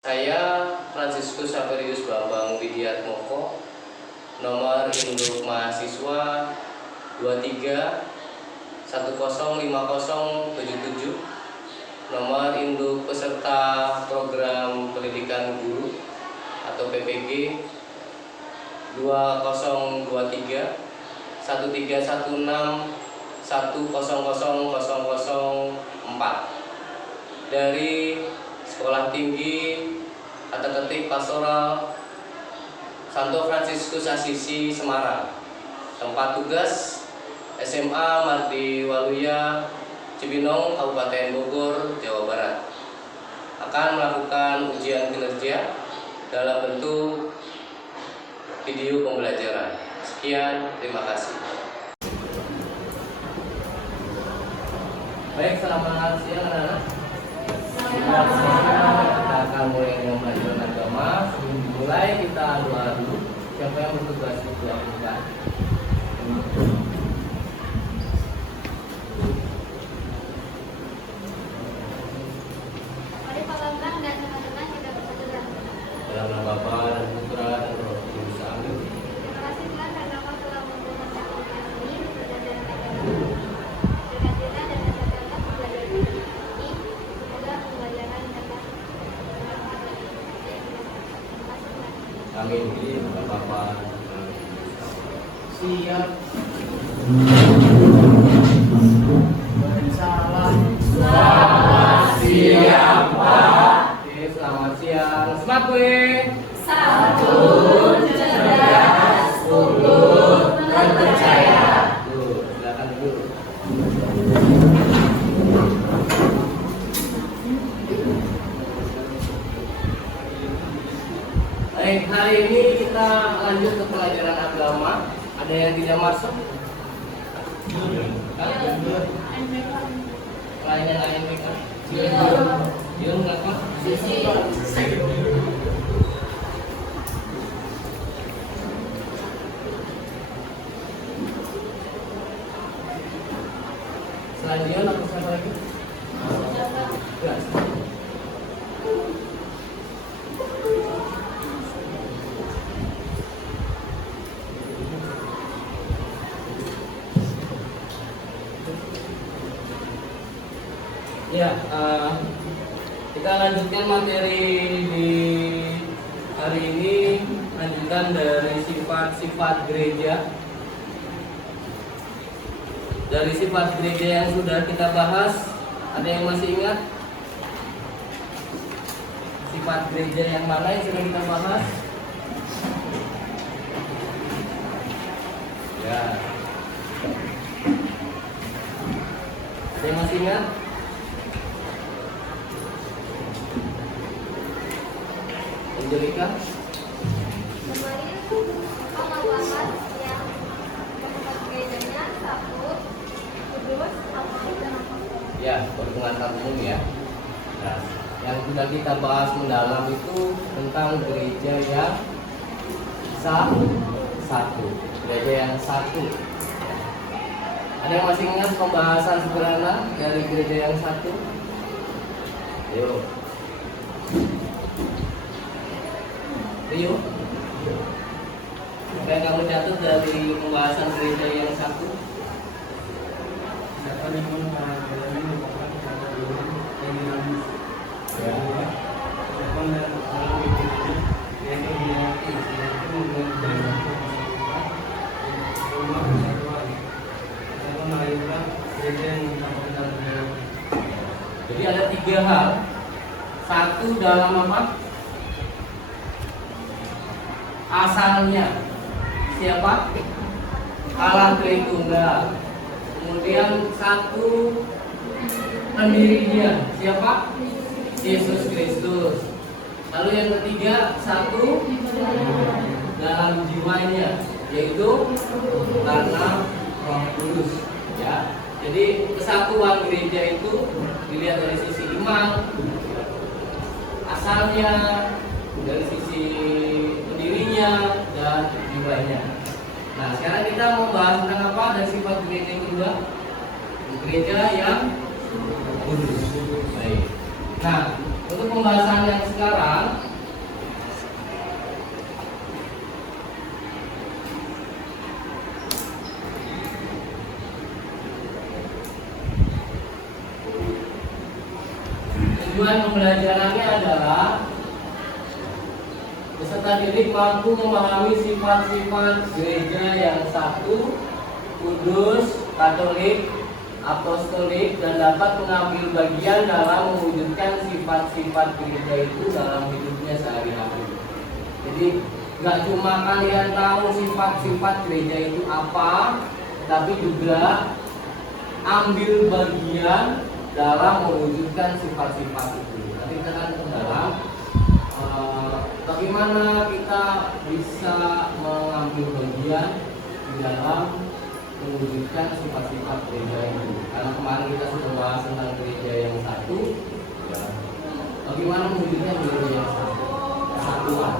Saya Fransiskus Saverius Bambang Widiatmoko, nomor induk mahasiswa 23 105077, nomor induk peserta program pendidikan guru atau PPG 2023 1316 100004 dari Sekolah Tinggi Kata Ketik Pastoral Santo Fransiskus Asisi Semarang. Tempat tugas SMA Mardi Waluya, Cibinong, Kabupaten Bogor, Jawa Barat. Akan melakukan ujian kinerja dalam bentuk video pembelajaran. Sekian, terima kasih. Baik, selamat siang anak-anak. Kita akan mulai dengan pelajaran agama. Sebelum dimulai kita doa dulu. Siapa yang bertugas berdoa kita? Mari Pak Bambang dan teman-teman kita berdoa. Dalam nama Bapa dan Putra dan Roh Kudus. Amin. Terima kasih Tuhan karena Kau telah mempermudah kami belajar agama. Berkatilah dan ajarkanlah pembelajaran ini. Semoga pembelajaran dapat bermanfaat bagi kita. Terima kasih Tuhan. Amin. Bapa. Siap. Salah. Siap, Pak. Oke, selamat siang. Semangat, gue. Satu, cerdas, unggul, terpercaya. Tuh, silakan dulu. Baik, hari ini kita lanjut ke pelajaran agama. Ada yang tidak masuk? Lainnya INPK. Yun nggak kok? Selain Dion, aku siapa lagi? Ya. Ya, kita lanjutkan materi di hari ini, lanjutan dari sifat-sifat gereja. Dari sifat gereja yang sudah kita bahas, ada yang masih ingat? Sifat gereja yang mana yang sudah kita bahas? Ya. Ada yang masih ingat? Angelika? Kemarin Kau membahas yang tempat gerejanya satu, kudus, aman, dan apa? Ya, perkenalkan umum ya. Nah, yang sudah kita bahas mendalam itu tentang gereja yang satu. Gereja yang satu. Ada yang masih ingat pembahasan sederhana dari gereja yang satu? Ayo. Rio, apa yang kamu catat dari pembahasan gereja yang satu? Siapa yang mengalami merupakan kata Tuhan yang dinamis. Ya. Siapa yang mengalami gereja yang dihati, yaitu dengan rumah persatuan. Siapa melahirkan gereja yang mendapatkan dalam. Jadi ada tiga hal. Satu dalam apa? Asalnya siapa? Allah Tritunggal. Kemudian satu pendirinya siapa? Yesus Kristus. Lalu yang ketiga satu dalam jiwanya, yaitu karena Roh Kudus. Ya. Jadi kesatuan gereja itu dilihat dari sisi iman, asalnya, dari sisi pendirinya dan jiwanya. Nah, sekarang kita mau bahas tentang apa? Dari sifat gereja yang kedua, gereja yang kudus. Baik. Nah, untuk pembahasan yang sekarang Tujuan pembelajarannya adalah peserta didik mampu memahami sifat-sifat gereja yang satu, kudus, katolik, apostolik, dan dapat mengambil bagian dalam mewujudkan sifat-sifat gereja itu dalam hidupnya sehari-hari. Jadi nggak cuma kalian tahu sifat-sifat gereja itu apa, tapi juga ambil bagian dalam mewujudkan sifat-sifat itu. Nanti kita akan ke dalam bagaimana kita bisa mengambil bagian di dalam mewujudkan sifat-sifat gereja itu. Karena kemarin kita sudah bahas tentang gereja yang satu, ya. Bagaimana mewujudkan gereja yang satu, kesatuan.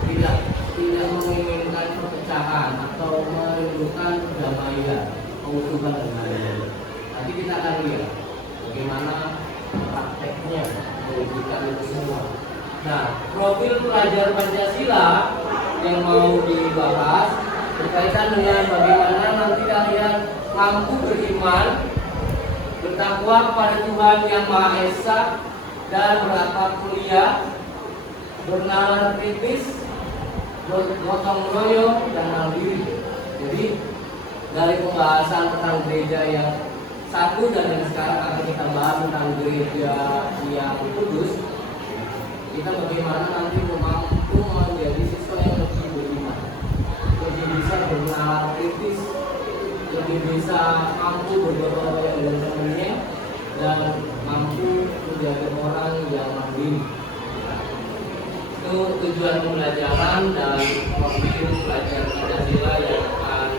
Tidak menginginkan perpecahan atau merindukan kedamaian, keutuhan dan lain-lain. Nanti kita akan lihat bagaimana prakteknya mewujudkan itu semua. Nah, profil pelajar Pancasila yang mau dibahas berkaitan dengan bagaimana nanti kalian mampu beriman, bertakwa kepada Tuhan yang Maha Esa, dan berakhlak mulia, bernalar kritis, bergotong royong, dan mandiri. Jadi dari pembahasan tentang gereja yang satu dan yang sekarang akan kita bahas tentang gereja yang kudus, kita bagaimana nanti mampu menjadi siswa yang lebih beriman, lebih bisa bernalar kritis, lebih bisa mampu bergotong royong dengan temannya, dan mampu menjadi orang yang mandiri. Itu tujuan pembelajaran dan profil pelajar Pancasila yang akan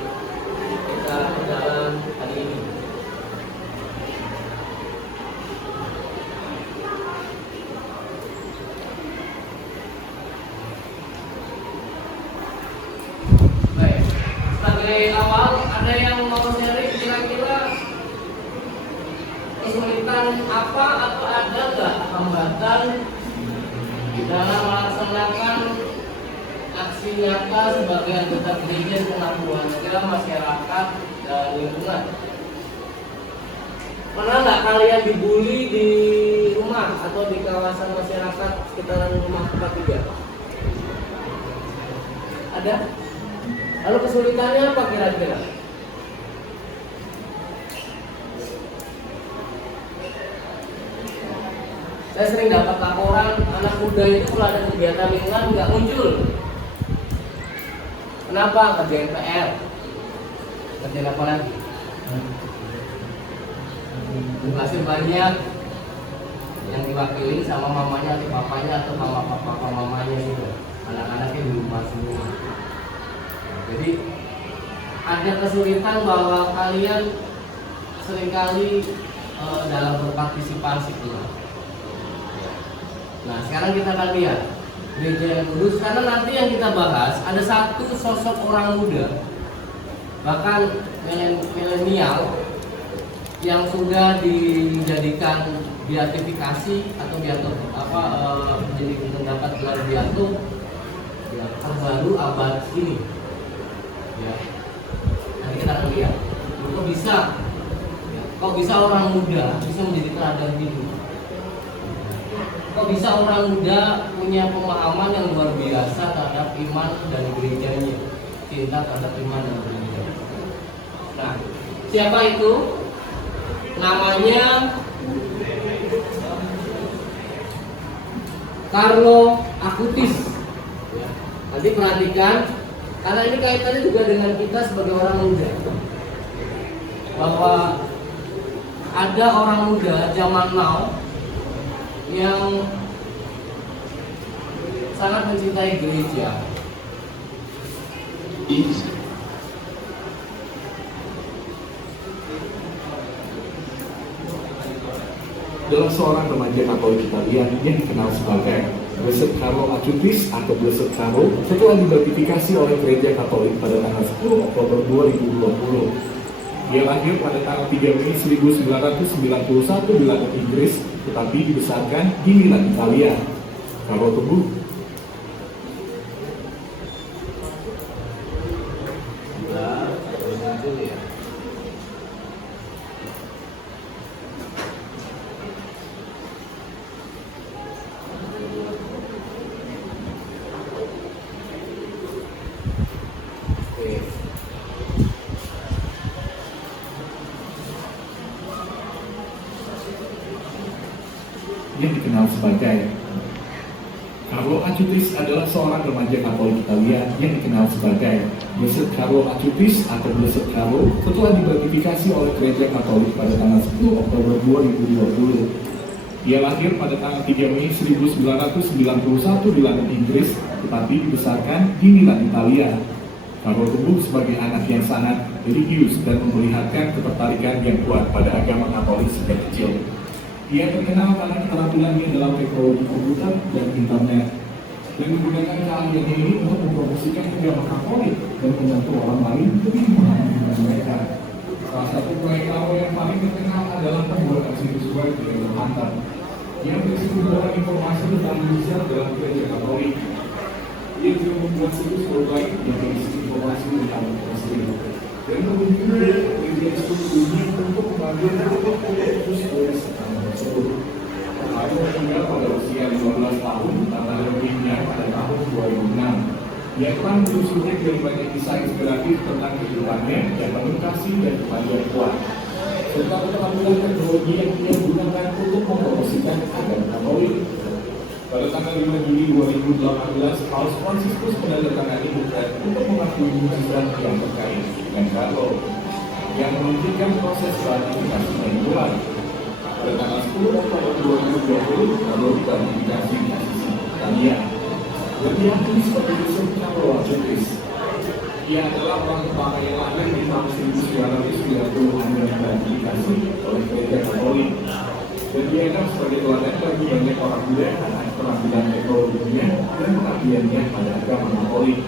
kita berjalan hari ini. Baik, sebagai awal ada yang mau sharing kira-kira kesulitan apa atau ada nggak hambatan di dalam melaksanakan aksi nyata sebagai anggota gereja di tengah keluarga, masyarakat, dan lingkungan? Pernah nggak kalian dibully di rumah atau di kawasan masyarakat sekitaran rumah tempat tinggal? Ada? Lalu kesulitannya apa kira-kira? Saya sering dapat laporan anak muda itu kalau ada kegiatan lingkungan nggak muncul. Kenapa? Kerjain PR. Kerjain apa lagi? Tugasnya banyak, yang diwakili sama mamanya atau papanya atau sama papa mamanya gitu. Anak-anaknya di rumah semua. Jadi ada kesulitan bahwa kalian seringkali dalam berpartisipasi gitu. Nah, sekarang kita akan lihat gereja yang kudus, karena nanti yang kita bahas ada satu sosok orang muda, bahkan milenial, yang sudah dijadikan beatifikasi atau jadi mendapat gelar beato ya, terbaru abad ini. Ya. Nanti kita akan lihat, kok bisa orang muda bisa menjadi teladan hidup. Kok bisa orang muda punya pemahaman yang luar biasa terhadap iman dan gerejanya, cinta terhadap iman dan gereja. Nah, siapa itu? Namanya Carlo Acutis. Nanti perhatikan, karena ini kaitannya juga dengan kita sebagai orang muda, bahwa ada orang muda zaman now yang sangat mencintai gereja. Dalam seorang remaja Katolik Italia yang dikenal sebagai Blessed Carlo Acutis atau Blessed Carlo, setelah dibeatifikasi oleh Gereja Katolik pada tanggal 10 Oktober 2020. Dia lahir pada tanggal 3 Mei 1991 di London, Inggris, tetapi dibesarkan di Milan, Italia. Carlo tumbuh Yang dikenal sebagai Carlo Acutis adalah seorang remaja Katolik Italia yang dikenal sebagai Blessed Carlo Acutis atau Blessed Carlo setelah dibeatifikasi oleh Gereja Katolik pada tanggal 10 Oktober 2020. Ia lahir pada tanggal 3 Mei 1991 di London, Inggris, tetapi dibesarkan di Milan, Italia. Carlo tumbuh sebagai anak yang sangat religius dan memperlihatkan ketertarikan yang kuat pada agama Katolik sejak kecil. Ia terkenal karena keterampilannya dalam teknologi komputer dan internet, dan menggunakan keahliannya ini untuk mempromosikan agama Katolik dan membantu orang lain lebih memahami iman mereka. Salah satu proyek Carlo yang paling terkenal adalah pembuatan situs web di Hunter yang berisi kumpulan informasi tentang Indonesia dalam Gereja Katolik. Ia juga membuat situs web yang berisi informasi tentang Muslim dan mengunjungi gereja di seluruh dunia untuk membagikan situs tersebut. Carlo meninggal pada usia 15 tahun karena leukemia pada tahun 2006. Ia telah menelusuri dari banyak kisah inspiratif tentang kehidupannya yang penuh kasih dan kebahagiaan kuat, serta keterampilan teknologi yang ia gunakan untuk mempromosikan agama Katolik. Pada tanggal 5 Juli 2018, Paus Fransiskus menandatangani dekret untuk mengakui mujizat yang terkait dengan Carlo, yang menunjukkan proses beatifikasi yang dimulai. Pada tanggal 10 Oktober 2020, Carlo beatifikasi di Assisi, Italia. Lebih aktif sebagai Blessed Carlo Acutis. Ia adalah orang pertama yang lahir di tahun 1990 dan beatifikasi oleh Gereja Katolik. Dan dianggap sebagai teladan bagi banyak orang muda karena keterampilan teknologinya dan pengabdiannya pada agama Katolik.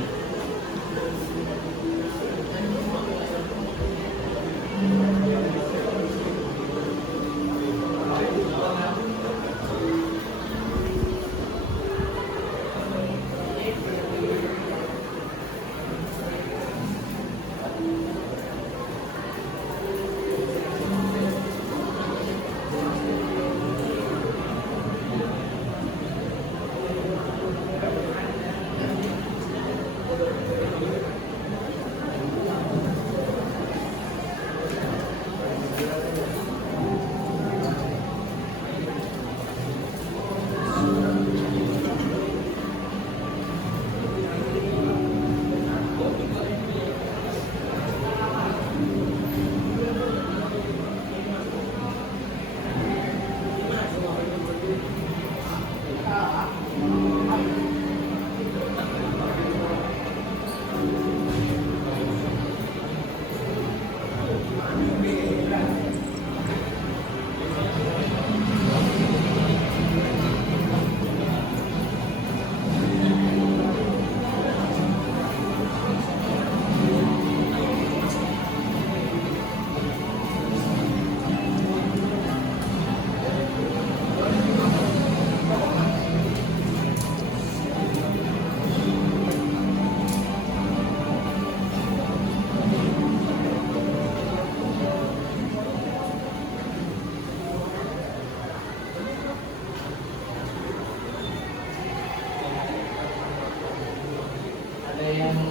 Yang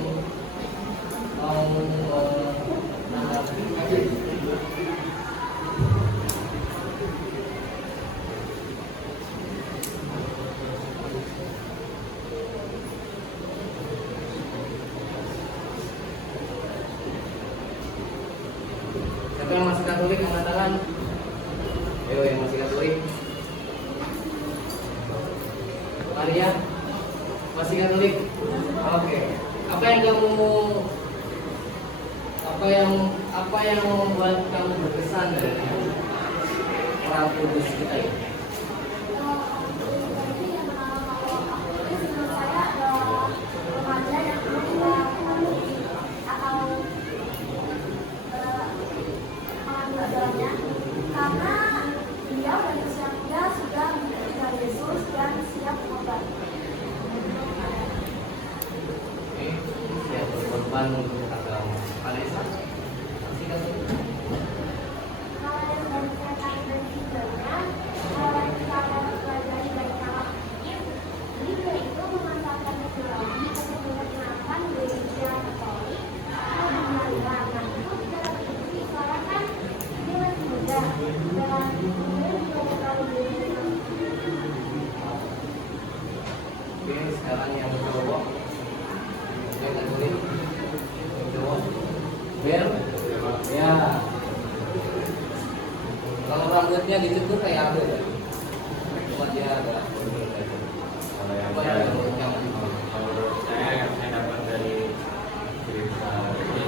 mau menanggapi? Siapa yang masih Katolik angkat tangan? Ayo yang masih Katolik. Maria masih Katolik. Oke. Apa yang membuat kamu berkesan dari orang kudus kita ini? Karena dia dari usianya sudah menjadi Yesus dan siap bertobat. Siap berkorban untuk agama. Vanessa, masih Katolik? Kalau yang berkaitan dengan hidupnya, kalau kita mempelajari dari kalam fikir, Biblia itu memanfaatkan teknologi untuk mengenalkan gereja Katolik Oke, sekarang yang cowok. Yang kulit. Cowok. Ber. Ya. Kalau rambutnya dicukur kayak apa ya? Cuma dia agak Kalau yang apa saya, yang kalau menurut saya dapat dari cerita ini,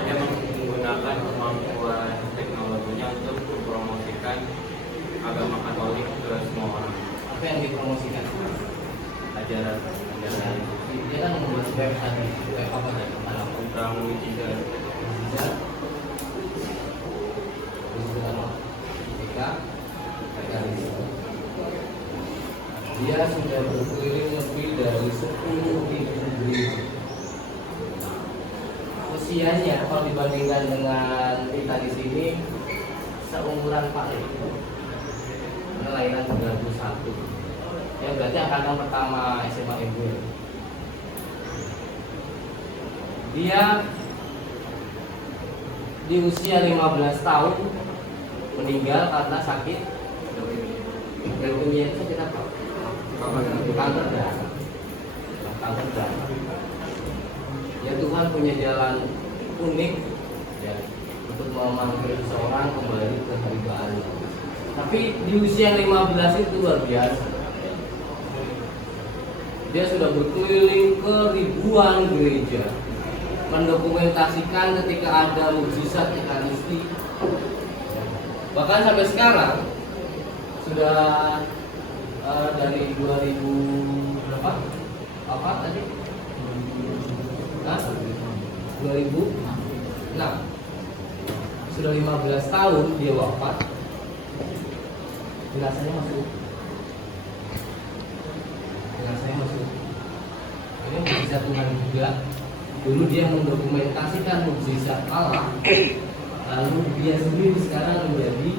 dia menggunakan kemampuan teknologinya untuk mempromosikan agama Katolik ke semua orang. apa yang dipromosikan? Ajaran Dia kan membuat web tadi, web apa tadi? tentang mujizat. Bisa. Ketika dia sudah berkeliling lebih dari 10.000 gereja. Usianya kalau dibandingkan dengan kita di sini seumuran Pak Leo. Kelahiran 91. Ya berarti angkatan pertama SMA MB. Dia di usia 15 tahun meninggal karena sakit leukemia. Itu kita tahu kanker darah. Kanker darah. Ya Tuhan punya jalan unik ya untuk memanggil seorang kembali ke kehidupannya. Tapi di usia 15 itu luar biasa. Dia sudah berkeliling ke ribuan gereja, mendokumentasikan ketika ada mukjizat Ekaristi. Bahkan sampai sekarang sudah dari 2000 berapa? Apa tadi? 2006. Sudah 15 tahun dia wafat. Jenazahnya masuk. Jenazahnya masuk. Ini mukjizat Tuhan juga. Dulu dia mendokumentasikan mukjizat Allah, lalu dia sendiri sekarang menjadi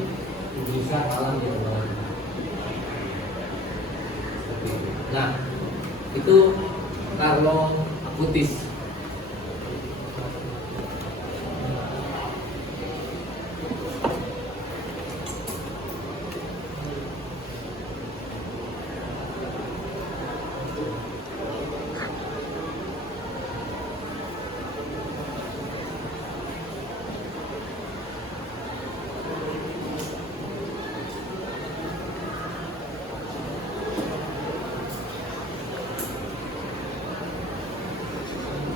mukjizat Allah yang baru. Nah, itu Carlo Acutis.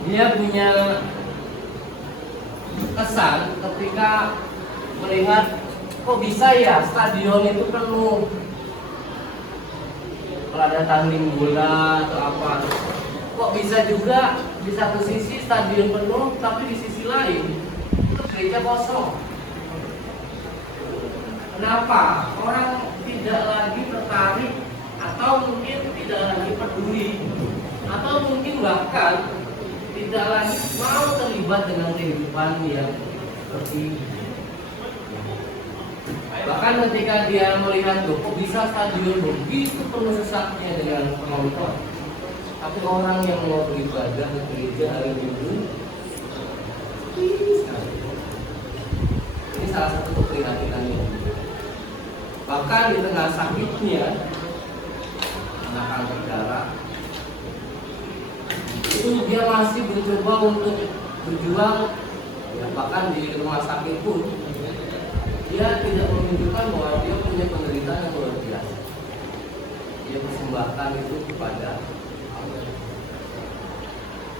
Dia punya kesan ketika melihat kok bisa ya stadion itu penuh. Kalau ada tanding bola atau apa, kok bisa juga di satu sisi stadion penuh tapi di sisi lain itu gereja kosong. Kenapa? Orang tidak lagi tertarik atau mungkin tidak lagi peduli atau mungkin bahkan tidak lagi mau terlibat dengan kehidupan yang seperti ini. Bahkan ketika dia melihat kok bisa stadion begitu penuh sesaknya dengan penonton, tapi orang yang mau beribadah ke gereja hari Minggu ini salah satu keprihatinannya. Bahkan di tengah sakitnya, kena kanker darah, itu dia masih mencoba untuk berjuang ya, bahkan di rumah sakit pun dia tidak menunjukkan bahwa dia punya penderitaan yang luar biasa. Dia persembahkan itu kepada Allah.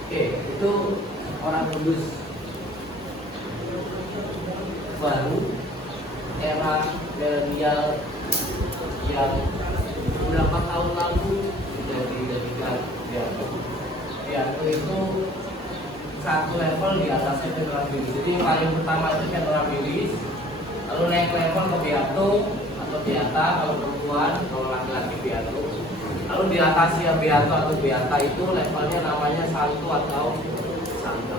Oke, itu orang kudus baru era milenial yang beberapa tahun lalu sudah dijadikan Piato itu satu level di atasnya General Bilis. Jadi yang paling pertama itu General Bilis, lalu naik level ke Piato atau Piata kalau perempuan, kalau laki-laki Piato. Lalu di atasnya Piato atau Piata itu levelnya namanya Santo atau Santa.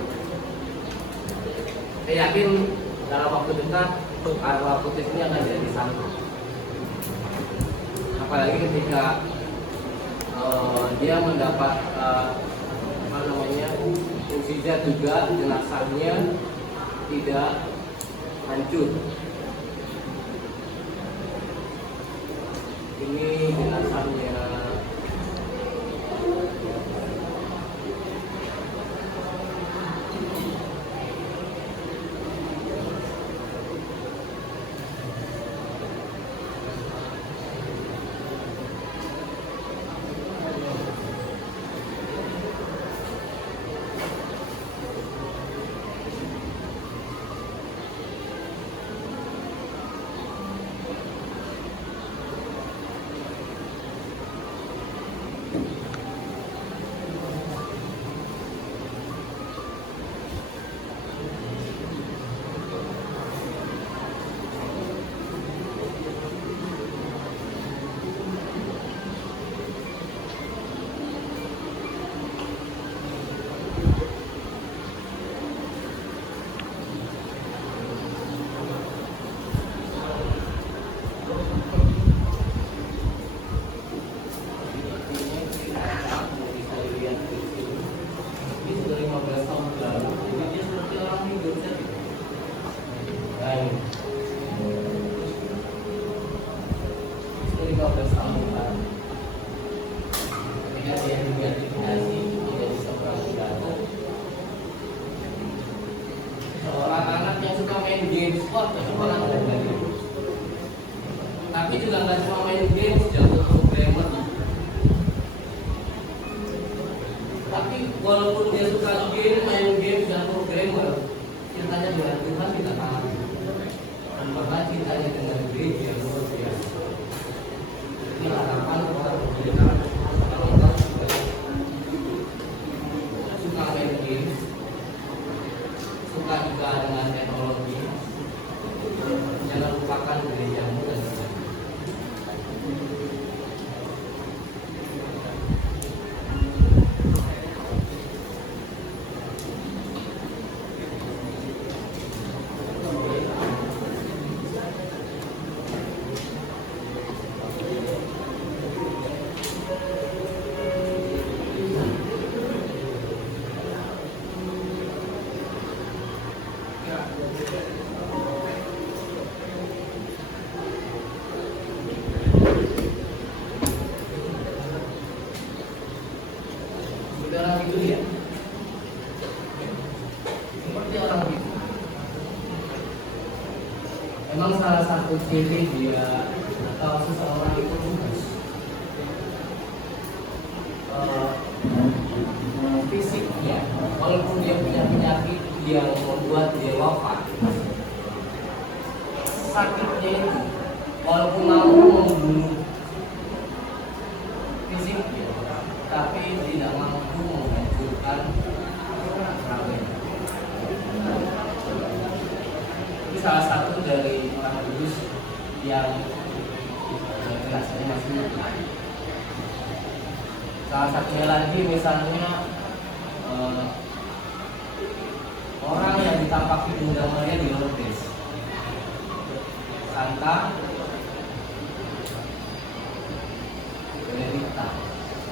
Saya yakin dalam waktu dekat Carlo Acutis ini akan jadi Santo. Apalagi ketika dia mendapat mukjizat juga, jenazahnya tidak hancur. Ini jenazahnya Ini sudah 15 tahun lalu, jadi dia seperti orang hidup saja. Nah, ini. Sudah 15 tahun lalu. Ketika dia diidentifikasi menjadi seorang pidato, seorang anak yang suka main games, wah coba anak lagi. Tapi juga nggak cuma main games, jago programmer. Tapi walaupun dia suka game, main game dan programmer, cintanya dengan Tuhan tidak kalah. Dan bahkan cintanya dengan gereja luar biasa. Ini harapan orang berbeda. Kalau orang suka main game, suka juga dengan teknologi, jangan lupakan gerejamu dan gereja. Seperti orang itu ya, seperti orang itu. Memang salah satu ciri dia atau seseorang itu kudus. Fisiknya, walaupun dia punya penyakit yang membuat dia wafat, sakitnya itu walaupun mampu membunuh fisiknya, tapi tidak mampu menghancurkan rahim. Itu salah satu dari orang kudus yang rasanya masih hidup. Salah satunya lagi misalnya orang yang ditampaki Bunda Maria di Lourdes, Santa Benedikta,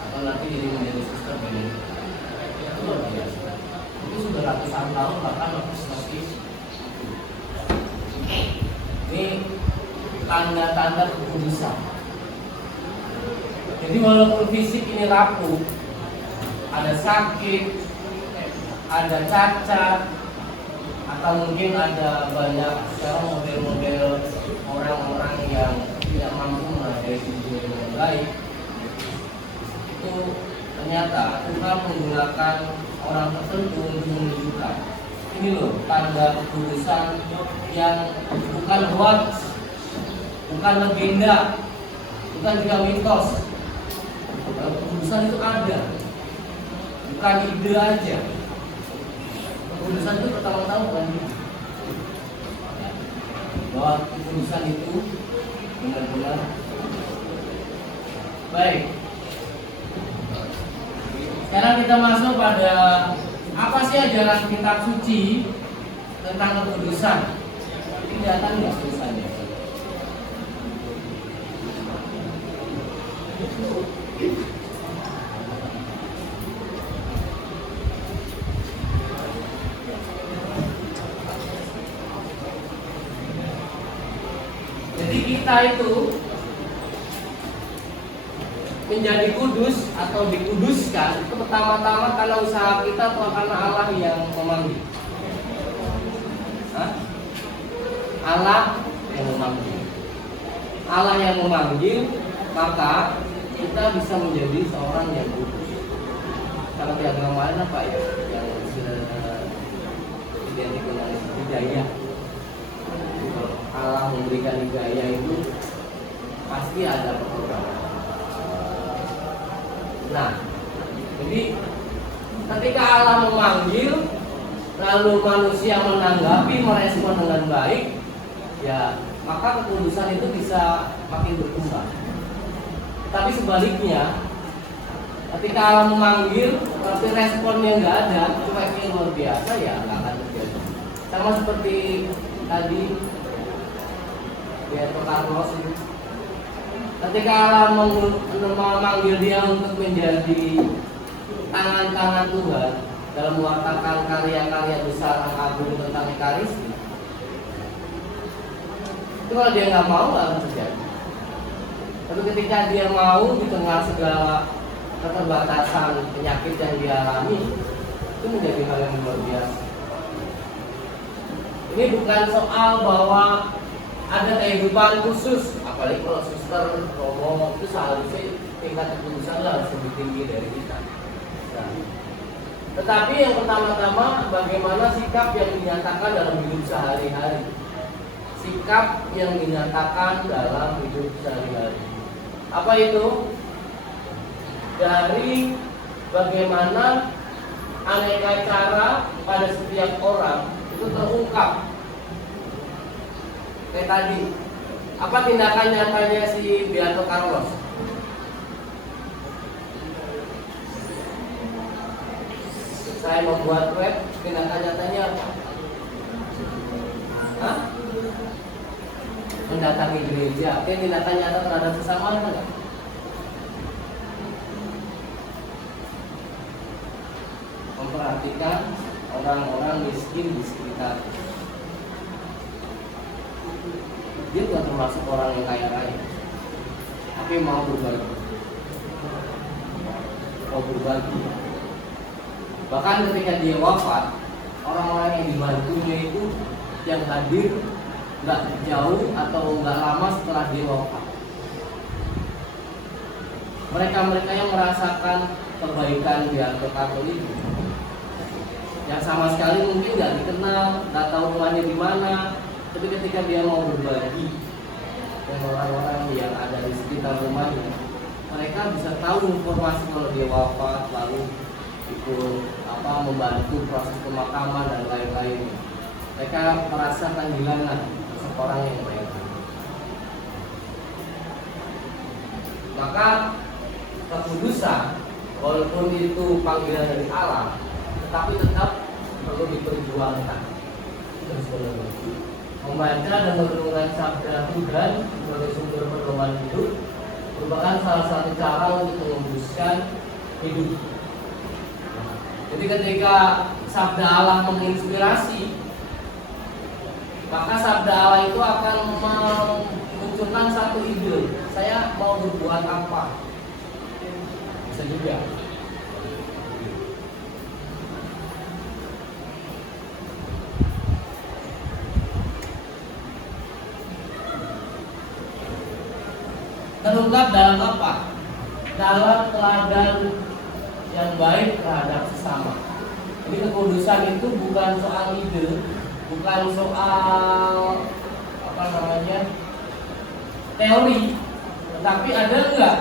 atau nanti jadi menjadi suster Benedikta. Itu luar biasa. Itu sudah ratusan tahun bahkan masih. Ini tanda-tanda kekudusan. Jadi walaupun fisik ini rapuh, ada sakit, ada cacat, atau mungkin ada banyak sekarang model-model orang-orang yang tidak mampu menghargai diri dengan baik, itu ternyata Tuhan menggunakan orang tertentu untuk menunjukkan ini loh tanda kekudusan yang bukan hoax, bukan legenda, bukan juga mitos. Kekudusan itu ada, bukan ide aja. Kekudusan itu pertama-tama bukan ide. Bahwa kekudusan itu benar-benar baik. Sekarang kita masuk pada apa sih ajaran kitab suci tentang kekudusan? Ini kelihatan nggak tulisannya? Jadi kita itu menjadi kudus atau dikuduskan itu pertama-tama karena usaha kita atau karena Allah yang memanggil. Hah? Allah yang memanggil. Allah yang memanggil, maka kita bisa menjadi seorang yang kudus. Kalau di agama lain apa ya? Yang sudah identik dengan hidayah. Allah memberikan hidayah itu pasti ada program. Nah, jadi ketika Allah memanggil, lalu manusia menanggapi, merespon dengan baik, ya maka kekudusan itu bisa makin berkembang. Tapi sebaliknya, ketika Allah memanggil, tapi responnya nggak ada, cueknya luar biasa, ya nggak akan terjadi. Sama seperti tadi ya Carlos itu. Ketika Allah memanggil dia untuk menjadi tangan-tangan Tuhan dalam mewartakan karya-karya besar yang agung tentang Ekaristi, itu kalau dia nggak mau nggak akan terjadi. Tapi ketika dia mau di tengah segala keterbatasan penyakit yang dia alami, itu menjadi hal yang luar biasa. Ini bukan soal bahwa ada kehidupan khusus, apalagi kalau suster romo itu seharusnya tingkat kekudusan harus lebih tinggi dari kita. Nah, tetapi yang pertama-tama bagaimana sikap yang dinyatakan dalam hidup sehari-hari. Sikap yang dinyatakan dalam hidup sehari-hari. Apa itu? Dari bagaimana aneka cara pada setiap orang itu terungkap. Kayak tadi, apa tindakan nyatanya si Beato Carlos? Saya membuat web, tindakan nyatanya apa? Hah? Mendatangi gereja. Oke, tindakan nyata terhadap sesama enggak? Memperhatikan orang-orang miskin di sekitar. Dia bukan termasuk orang yang kaya-kaya, tapi mau berbagi. Bahkan ketika dia wafat, orang-orang yang dibantunya itu yang hadir nggak jauh atau nggak lama setelah dia wafat. Mereka-mereka yang merasakan kebaikan Beato Carlos itu, yang sama sekali mungkin nggak dikenal, nggak tahu rumahnya di mana, tapi ketika dia mau berbagi dengan orang-orang yang ada di sekitar rumahnya, mereka bisa tahu informasi kalau dia wafat, lalu ikut membantu proses pemakaman dan lain-lain. Mereka merasa kehilangan seorang yang baik. Maka kekudusan, walaupun itu panggilan dari Allah, tetapi tetap perlu diperjuangkan. Terus membaca dan merenungkan sabda Tuhan sebagai sumber pedoman hidup merupakan salah satu cara untuk menguduskan hidup. Jadi ketika sabda Allah menginspirasi, maka sabda Allah itu akan memunculkan satu ide. Saya mau berbuat apa? Bisa juga. Terungkap dalam apa? Dalam teladan yang baik terhadap sesama. Jadi kekudusan itu bukan soal ide, bukan soal teori, tetapi ada enggak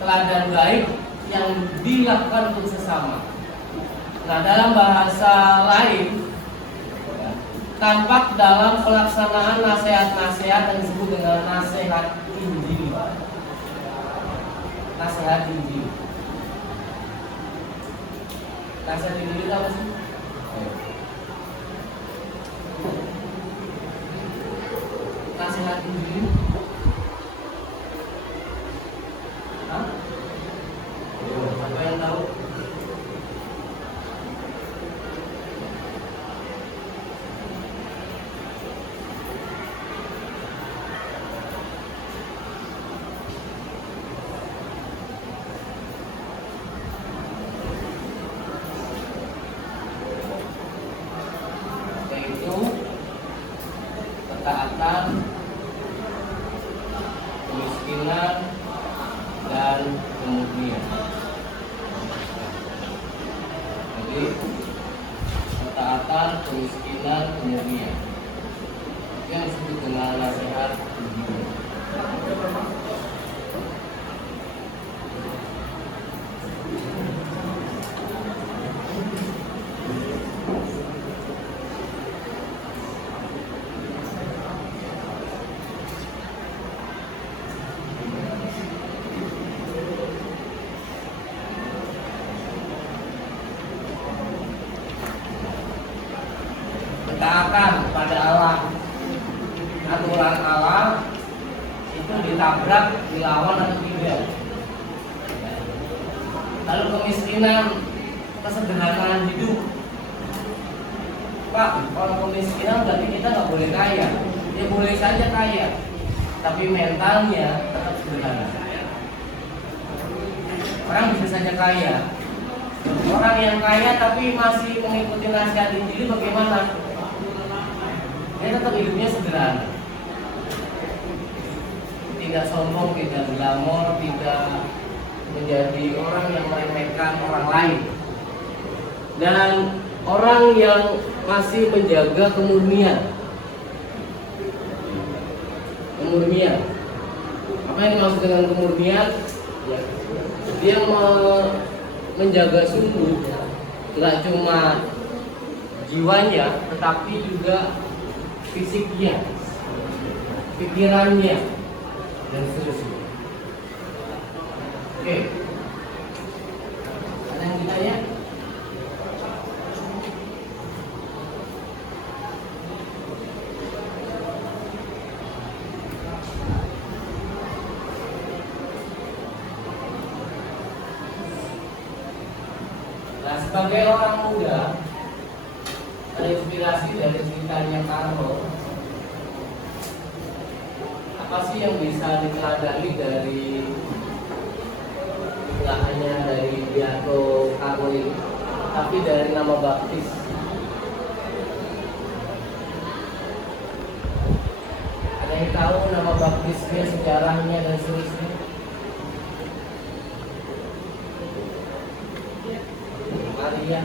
teladan baik yang dilakukan untuk sesama. Nah, dalam bahasa lain, tampak dalam pelaksanaan nasihat-nasihat yang disebut dengan nasihat Injil. Nasihat Injil. Nasihat Injil itu apa sih? Nasihat Injil. Hah? Siapa yang tahu? Yaitu ketaatan, kemiskinan, dan kemudian. Jadi ketaatan, kemiskinan, kemudian. Itu yang disebut dengan nasihat Injil. ditaatan pada Allah, aturan Allah itu ditabrak, dilawan atau tidak. Lalu kemiskinan, kesederhanaan hidup. Pak, kalau kemiskinan berarti kita nggak boleh kaya. Ya boleh saja kaya, tapi mentalnya tetap sederhana. Orang bisa saja kaya. Orang yang kaya tapi masih mengikuti nasihat Injil bagaimana? Dia tetap hidupnya sederhana. Tidak sombong, tidak glamor, tidak menjadi orang yang meremehkan orang lain. Dan orang yang masih menjaga kemurnian. Kemurnian. Apa yang dimaksud dengan kemurnian? Ya, dia menjaga sungguh, nggak cuma jiwanya, tetapi juga fisiknya, pikirannya, dan seterusnya. Oke, ada yang ditanya? Nah, sebagai orang muda, terinspirasi dari ceritanya Karlo, apa sih yang bisa diteladani dari nggak hanya dari Beato Karlo ini, tapi dari nama baptis? Ada yang tahu nama baptisnya, sejarahnya dan seterusnya? Maria,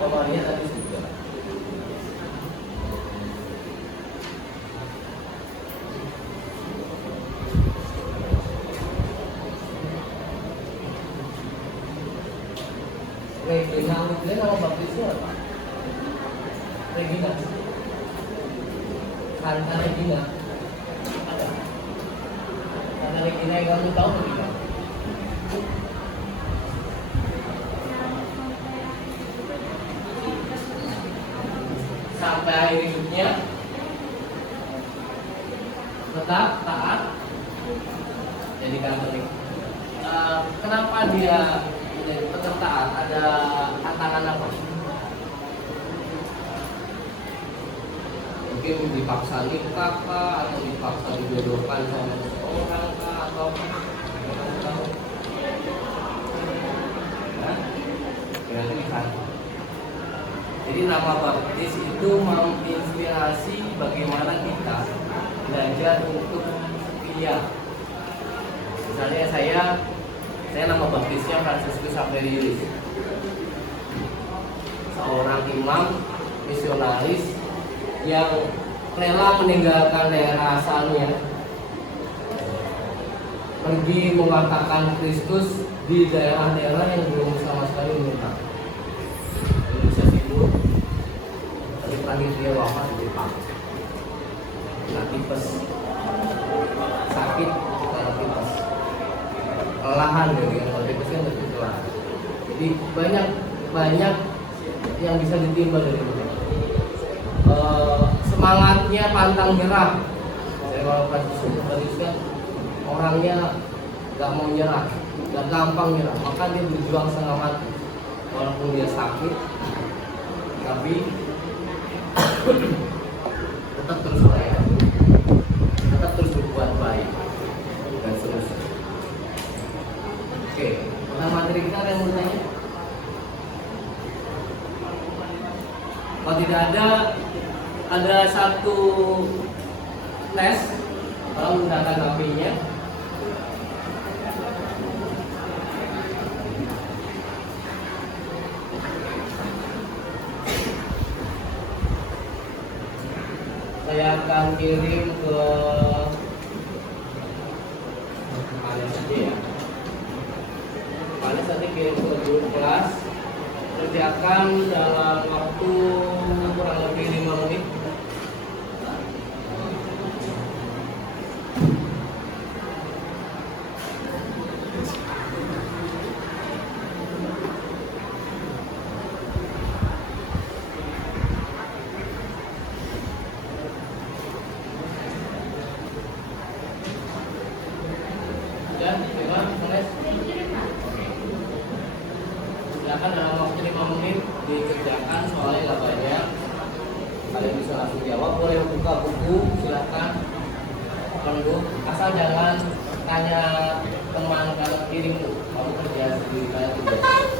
oh Maria tadi sudah. Regina, dia nama baptisnya apa? Regina. Santa Regina. Ada. Santa Regina yang kamu tahu tidak? Sampai akhir hidupnya tetap taat jadi Katolik. Kenapa dia menjadi tetap taat? Ada tantangan apa? Mungkin dipaksa nikah kah, atau dipaksa dijodohkan sama seseorang kah, atau berarti nikah. Jadi nama baptis itu menginspirasi bagaimana kita belajar untuk setia. Misalnya saya nama baptisnya Fransiskus Xaverius, seorang imam misionaris yang rela meninggalkan daerah asalnya, pergi mengatakan Kristus di daerah-daerah yang belum sama sekali menentang. Indonesia Timur, tapi terakhir dia wafat di Jepang. Kena tipes, sakit karena tipes, kelelahan gitu. Kalau tipes kan lebih kelelahan. Jadi banyak yang bisa ditimba dari itu. Semangatnya pantang nyerah. Saya kalau Fransiskus kan orangnya nggak mau nyerah, nggak gampang nyerah. Maka dia berjuang setengah mati, walaupun dia sakit, tapi tetap terus beraya, tetap terus berbuat baik dan seterusnya. Oke, tentang materi kita ada yang mau tanya? Kalau tidak ada satu tes kalau menggunakan HP-nya. Saya akan kirim ke Ales aja ya. Ales nanti kirim ke grup kelas. Kerjakan dalam waktu kurang lebih 5 menit. Silakan dalam waktu 5 menit dikerjakan soalnya nggak banyak. Kalian bisa langsung jawab. Boleh buka buku, silakan. Tunggu. Asal jangan tanya teman kanan kirimu. Kamu kerja sendiri kayak tugas.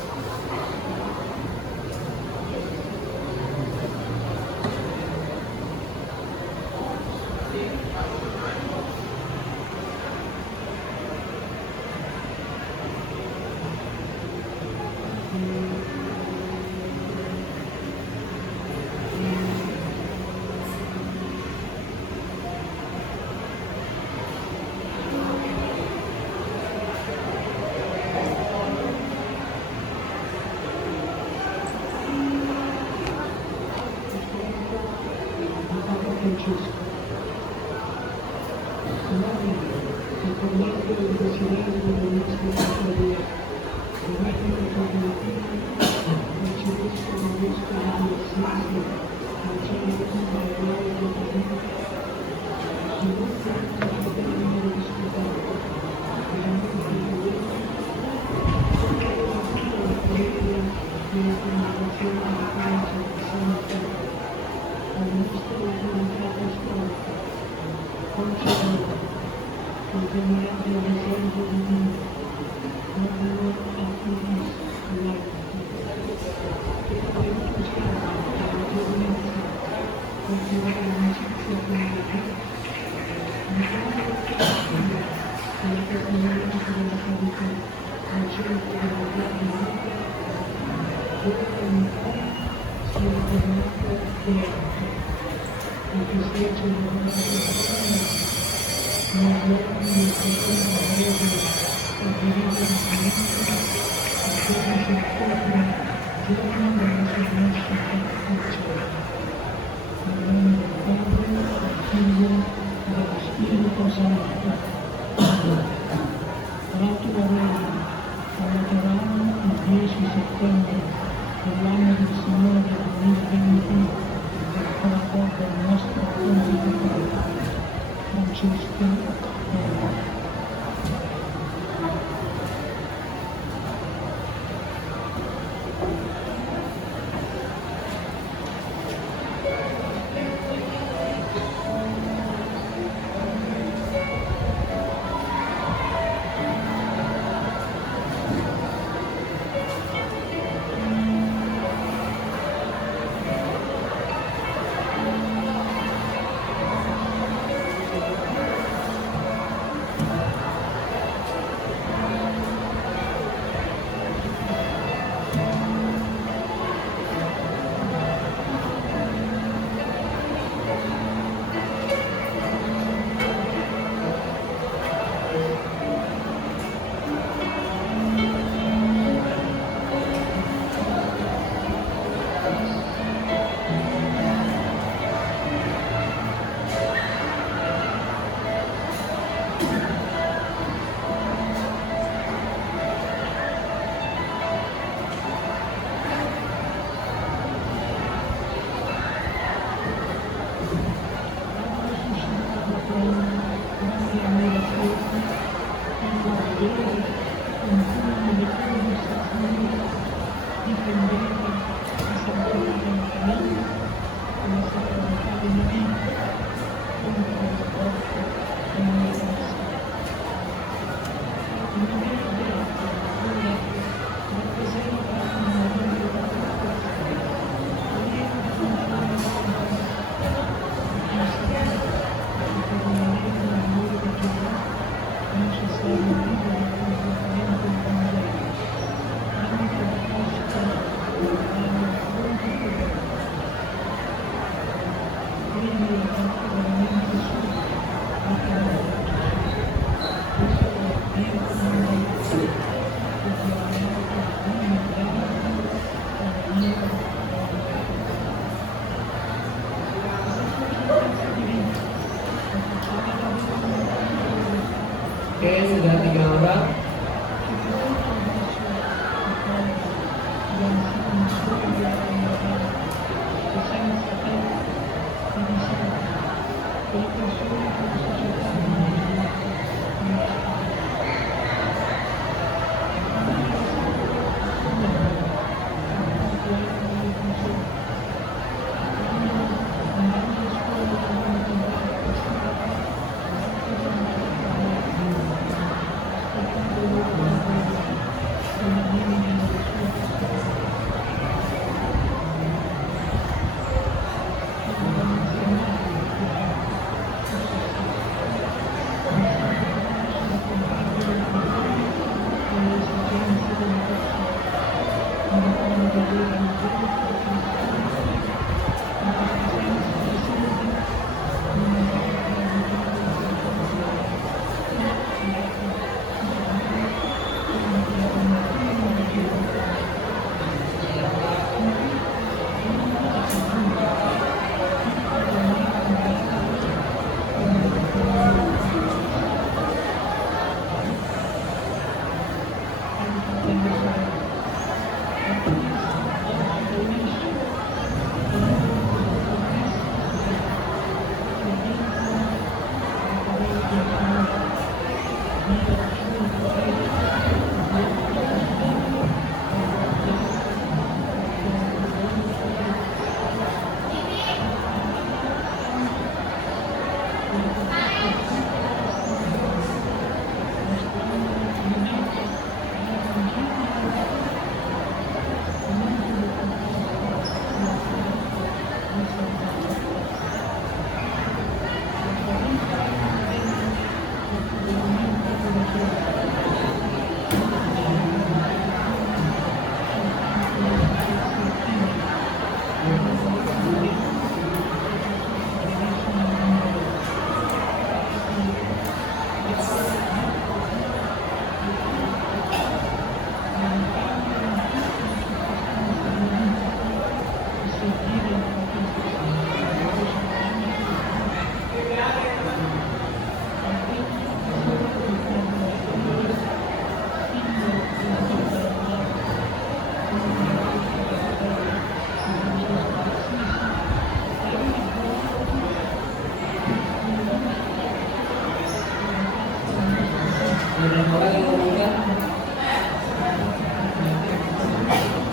Ada orang yang ngomongnya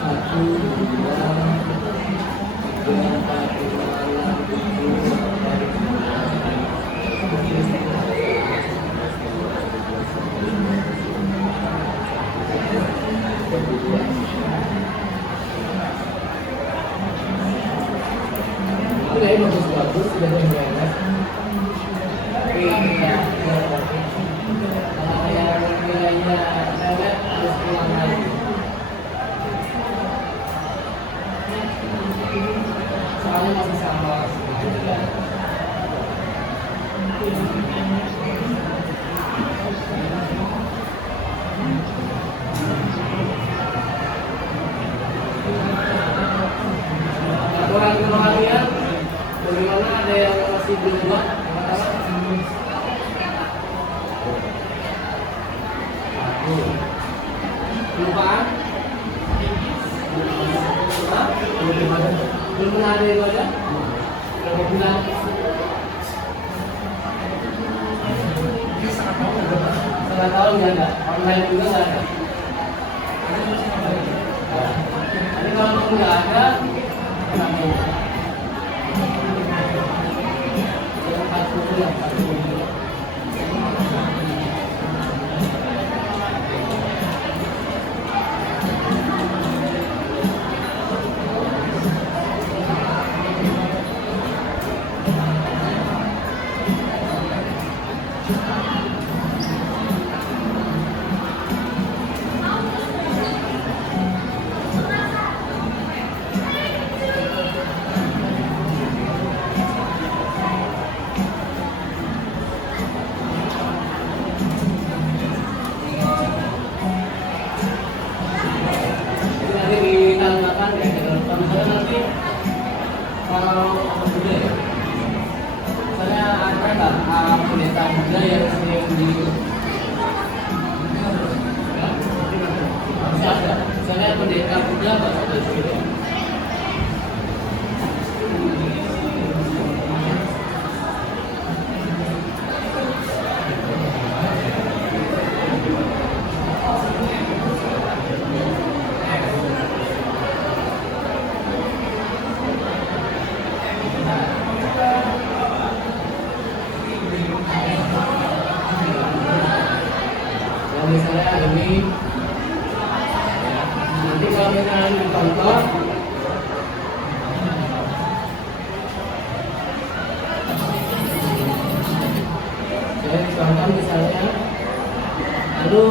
satu, dua, tiga, empat, lima, enam, tujuh, oke, bagus-bagus, sudah beres. Tapi ya, kalau yang nilainya lewat harus pulang lagi. Soalnya masih sama. Laporan kemarin, bagaimana ada yang masih belum buat? Kelupaan? Hah? Belum pernah ada itu aja? Berapa bulan? Setengah tahun nggak ada? Online juga nggak ada? Tapi kalau nggak ada, kenapa? Nanti ditambahkan ya, misalnya nanti kalau misalnya ada nggak pendeta muda yang sering di bisa ada, misalnya pendeta muda bahasa Indonesia. Misalnya ini nanti kalau misalnya ditonton saya ditonton misalnya lalu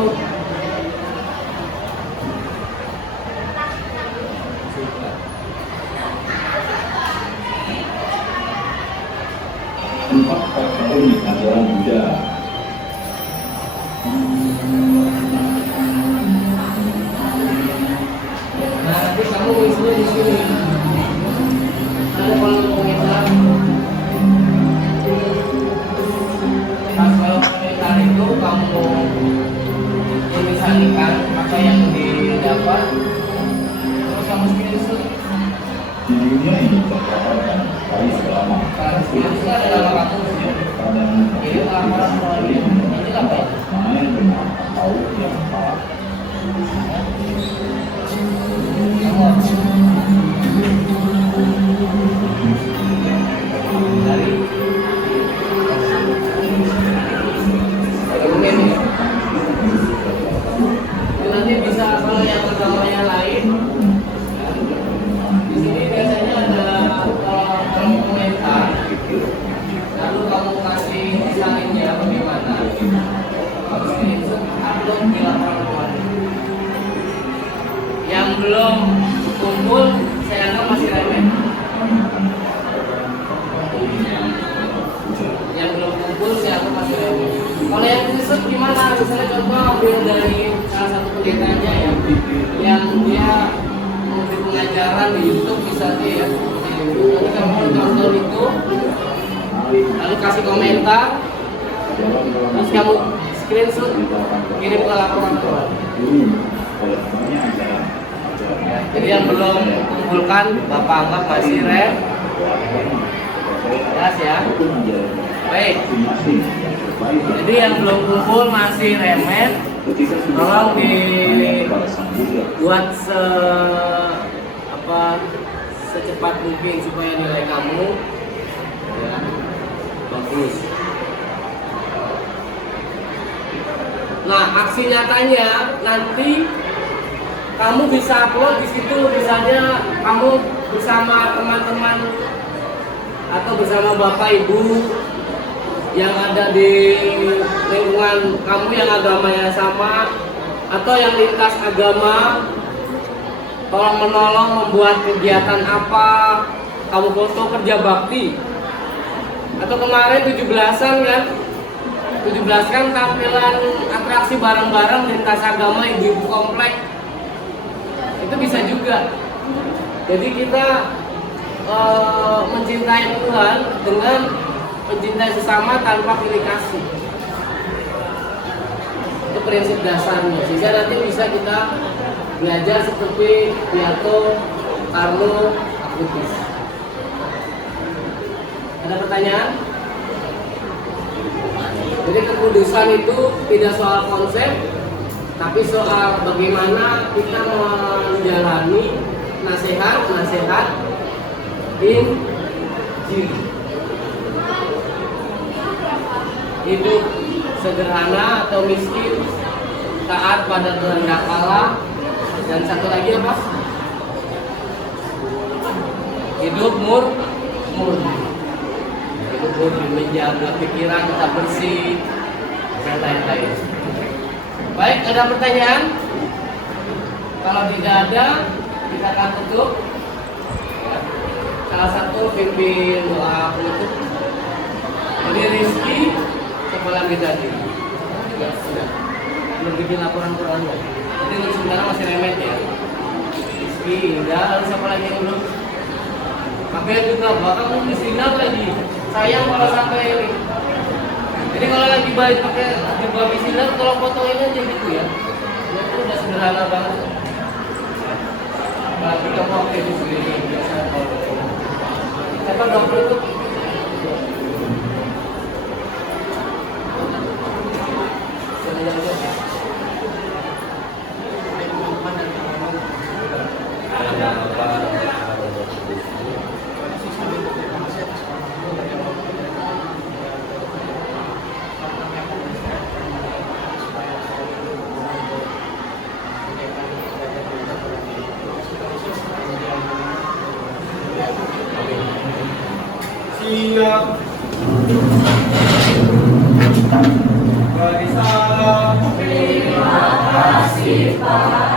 Katolik ajaran Buddha. Nah, nanti kamu isinya di sini. Ada kolom komentar. Pas kolom komentar itu kamu tulisankan apa yang didapat, terus kamu screenshot. Di dunia ini terdapat Paris selama Screenshot ada nama kamu. Ini laporan soalnya. Ini apa ya? main dengan atau yang salah. Dari mungkin nanti bisa kalau yang agamanya lain di sini biasanya ada kolom komentar lalu kamu kasih desainnya bagaimana kamu screenshot upload di laporan keuangan yang belum kumpul saya anggap masih remeh. Yang belum kumpul saya anggap masih remeh. Kalau yang riset gimana? Misalnya contoh ambil dari salah satu pendetanya ya, yang dia memberi pengajaran di YouTube misalnya ya. Nanti kamu nonton itu, lalu kasih komentar, terus kamu screenshot, kirim ke laporan keuangan. Jadi yang belum kumpulkan Bapak anggap masih rem. Jelas ya. Baik. Jadi yang belum kumpul masih remen. Tolong dibuat secepat mungkin supaya nilai kamu ya, bagus. Nah, aksi nyatanya nanti kamu bisa upload di situ, misalnya kamu bersama teman-teman atau bersama bapak ibu yang ada di lingkungan kamu yang agamanya sama atau yang lintas agama, tolong menolong membuat kegiatan apa, kamu foto kerja bakti atau kemarin 17-an kan, 17 kan tampilan atraksi bareng-bareng lintas agama ibu-ibu komplek. Itu bisa juga. Jadi kita mencintai Tuhan dengan mencintai sesama tanpa pilih kasih. Itu prinsip dasarnya. Sehingga nanti bisa kita belajar seperti Beato Carlo Acutis. Ada pertanyaan? Jadi kekudusan itu tidak soal konsep, tapi soal bagaimana kita menjalani nasihat Injil. Hidup sederhana atau miskin, taat pada kehendak Allah, dan satu lagi apa? Hidup murni. Hidup murni, menjaga pikiran kita bersih dan lain-lain. Baik, ada pertanyaan? Kalau tidak ada, kita akan tutup. Salah satu pimpin doa penutup. Jadi Rizky, kepala Bidadi. Ya, sudah. Belum bikin laporan keuangan. Jadi untuk sementara masih remet ya. Rizky, Indah, lalu siapa lagi yang belum? Makanya juga, bahkan kamu disinap lagi. Sayang kalau sampai ini. Jadi kalau lagi balik pakai jubah misiler, kalau fotoin aja gitu ya. Itu udah sederhana banget. Apalagi kamu pakai di sini biasa kalau siapa dokter itu? Siap. Bagi salam. Terima kasih Pak.